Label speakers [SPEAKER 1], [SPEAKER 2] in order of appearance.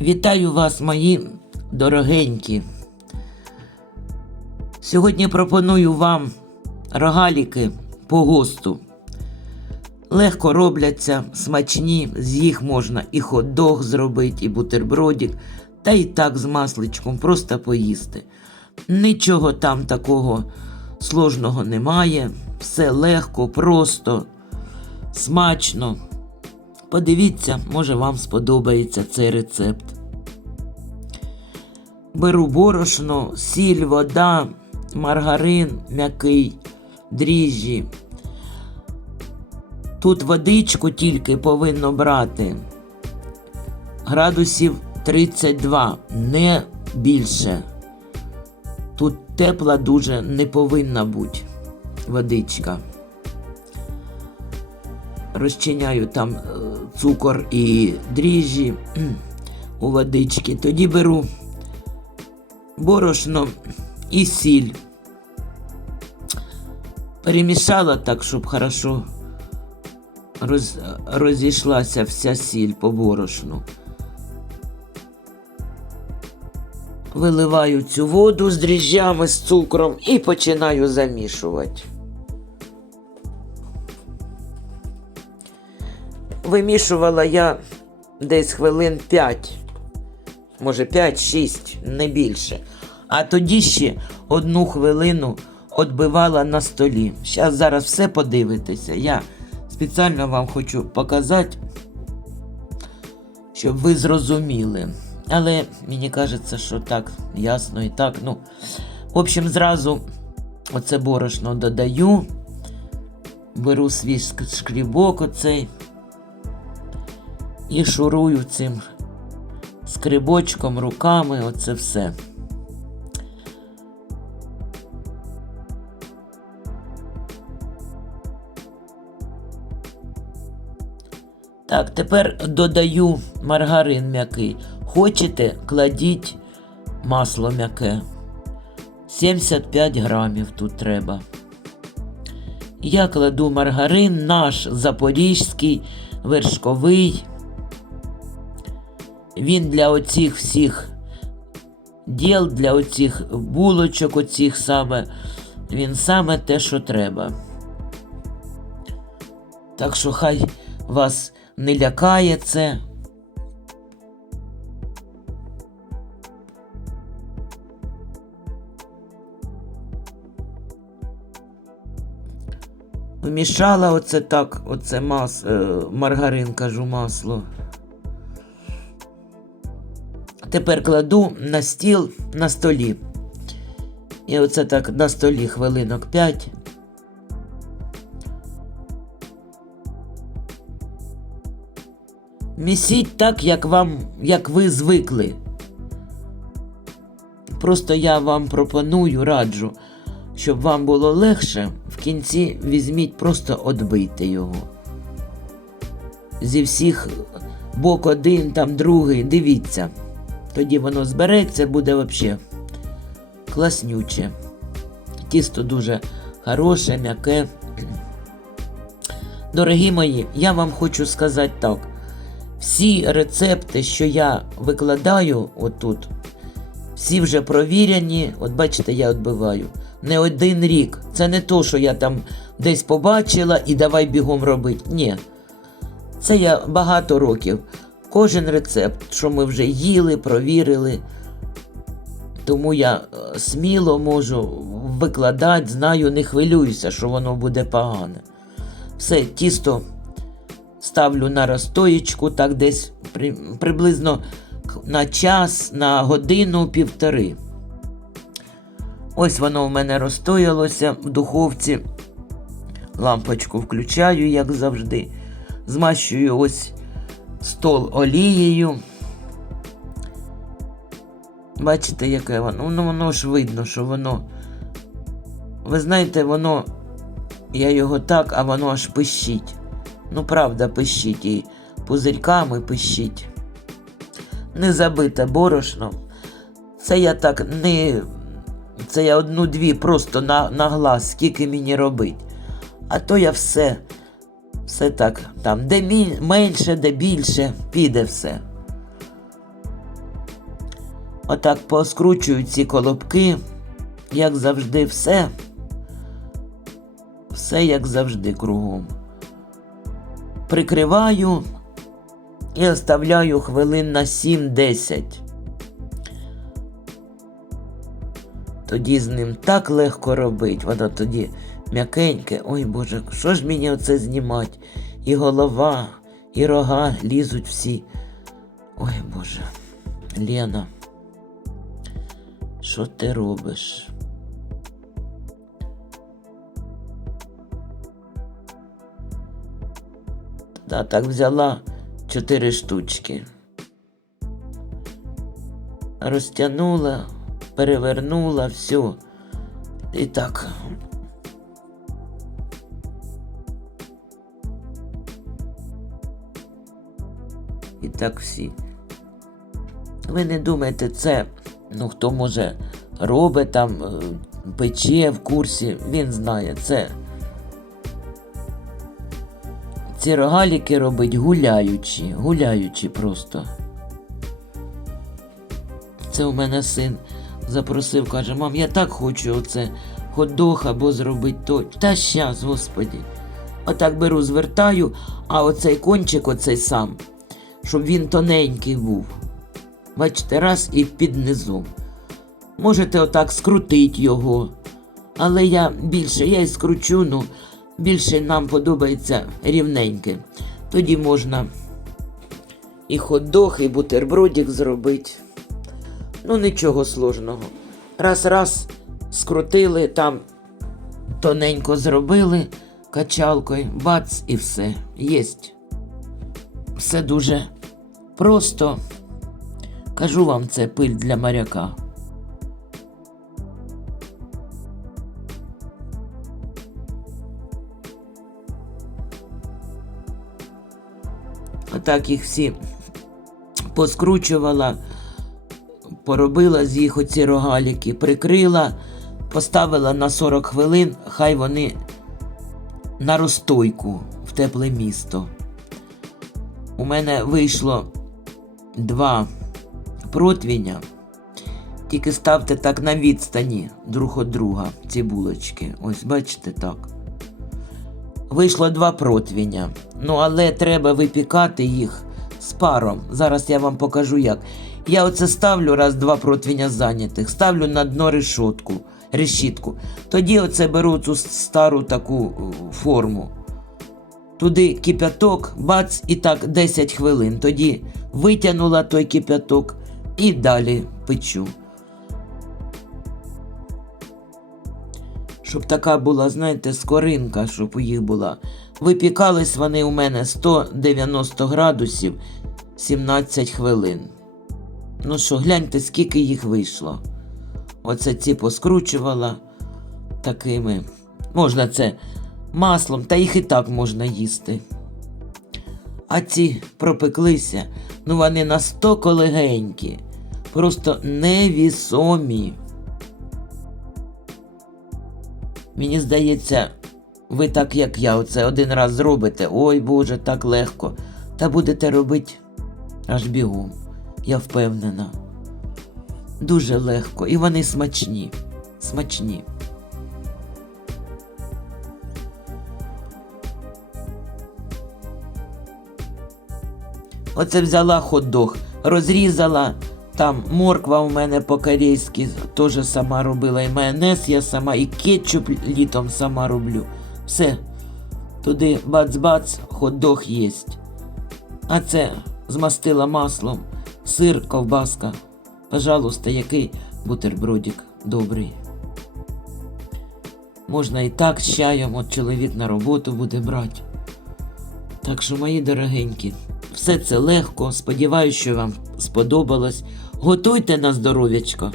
[SPEAKER 1] Вітаю вас, мої дорогенькі. Сьогодні пропоную вам рогаліки по госту. Легко робляться, смачні, з їх можна і хот-дог зробити, і бутербродик, та і так з масличком просто поїсти. Нічого там такого сложного немає. Все легко, просто, смачно. Подивіться, може вам сподобається цей рецепт. Беру борошно, сіль, вода, маргарин м'який, дріжджі. Тут водичку тільки повинно брати градусів 32, не більше. Тут тепла дуже не повинна бути водичка. Розчиняю там е, цукор і дріжджі у водички. Тоді беру борошно і сіль. Перемішала так, щоб хорошо роз, розійшлася вся сіль по борошну. Виливаю цю воду з дріжджами, з цукром і починаю замішувати. Вимішувала я десь хвилин 5, може 5-6, не більше. А тоді ще одну хвилину відбивала на столі. Зараз зараз все подивитеся. Я спеціально вам хочу показати, щоб ви зрозуміли. Але мені кажеться, що так ясно і так. Ну, в общем, зразу оце борошно додаю. Беру свій шкрібок оцей і шурую цим скрибочком, руками, оце все. Так, тепер додаю маргарин м'який. Хочете, кладіть масло м'яке. 75 грамів тут треба. Я кладу маргарин наш запорізький, вершковий. Він для оцих всіх діл, для оцих булочок, оцих саме, він саме те, що треба. Так що хай вас не лякає це. Вмішала оце так, оце мас, е, маргарин, кажу, масло. Тепер кладу на стіл на столі. І оце так на столі хвилинок 5. Місіть так, як вам, як ви звикли. Просто я вам пропоную, раджу, щоб вам було легше, в кінці візьміть, просто одбийте його. Зі всіх бок один, там другий, дивіться. Тоді воно збереться, буде взагалі класнюче. Тісто дуже хороше, м'яке. Дорогі мої, я вам хочу сказати так. Всі рецепти, що я викладаю отут, всі вже провірені. От бачите, я відбиваю. Не один рік. Це не то, що я там десь побачила і давай бігом робити. Ні. Це я багато років. Кожен рецепт, що ми вже їли, провірили. Тому я е, сміло можу викладати, знаю, не хвилююся, що воно буде погане. Все, тісто ставлю на розстоєчку, так десь при, приблизно на час, на годину, півтори. Ось воно в мене розстоялося в духовці. Лампочку включаю, як завжди. Змащую ось стол олією. Бачите, яке воно? Ну, воно ж видно, що воно. Ви знаєте, воно. Я його так, а воно аж пищить. Ну, правда, пищить і пузирьками пищить. Не забите борошно. Це я так не. Це я одну-дві просто на, на глаз, скільки мені робить. А то я все, все так, там, де менше, де більше, піде все. Отак поскручую ці колобки, як завжди, все. Все як завжди кругом. Прикриваю і оставляю хвилин на 7-10. Тоді з ним так легко робить, воно тоді м'якеньке. Ой Боже, що ж мені оце знімать? І голова, і рога лізуть всі. Ой Боже, Лена, що ти робиш? Да, так взяла чотири штучки. Розтягнула, перевернула, все. І так. І так всі. Ви не думайте, це, ну хто може робить там, е, пече в курсі, він знає це. Ці рогаліки робить гуляючи, гуляючи просто. Це у мене син запросив, каже, мам, я так хочу оце ходох або зробити то. Та щас, господі. Отак беру, звертаю, а оцей кончик, оцей сам, щоб він тоненький був. Бачите, раз і під низом. Можете отак скрутити його. Але я більше, я і скручу, ну, більше нам подобається рівненьке. Тоді можна і хот-дог, і бутербродик зробити. Ну, нічого сложного. Раз-раз скрутили, там тоненько зробили качалкою, бац і все. Єсть. Все дуже просто. Кажу вам, це пиль для моряка. Отак їх всі поскручувала, поробила з їх оці рогаліки, прикрила, поставила на 40 хвилин, хай вони на розстойку в тепле місто. У мене вийшло два противня. Тільки ставте так на відстані друг від друга ці булочки. Ось бачите так. Вийшло два противня. Ну, але треба випікати їх з паром. Зараз я вам покажу як. Я оце ставлю раз два противня зайнятих, ставлю на дно решетку, решітку. Тоді оце беру цю стару таку е, форму. Туди кипяток, бац, і так 10 хвилин. Тоді витягнула той кипяток і далі печу. Щоб така була, знаєте, скоринка, щоб у їх була. Випікались вони у мене 190 градусів 17 хвилин. Ну що, гляньте, скільки їх вийшло. Оце ці поскручувала такими. Можна це маслом, та їх і так можна їсти. А ці пропеклися, ну вони настільки легенькі, просто невісомі. Мені здається, ви так, як я, оце один раз зробите. Ой Боже, так легко. Та будете робити аж бігом. Я впевнена. Дуже легко. І вони смачні. Смачні. Оце взяла хот-дог, розрізала. Там морква у мене по-корейськи теж сама робила. І майонез я сама, і кетчуп літом сама роблю. Все. Туди бац-бац, хот-дог єсть. А це змастила маслом, сир, ковбаска. Пожалуйста, який бутербродик добрий. Можна і так з чаєм, от чоловік на роботу буде брати. Так що, мої дорогенькі, все це легко. Сподіваюсь, що вам сподобалось. Готуйте на здоров'ячко.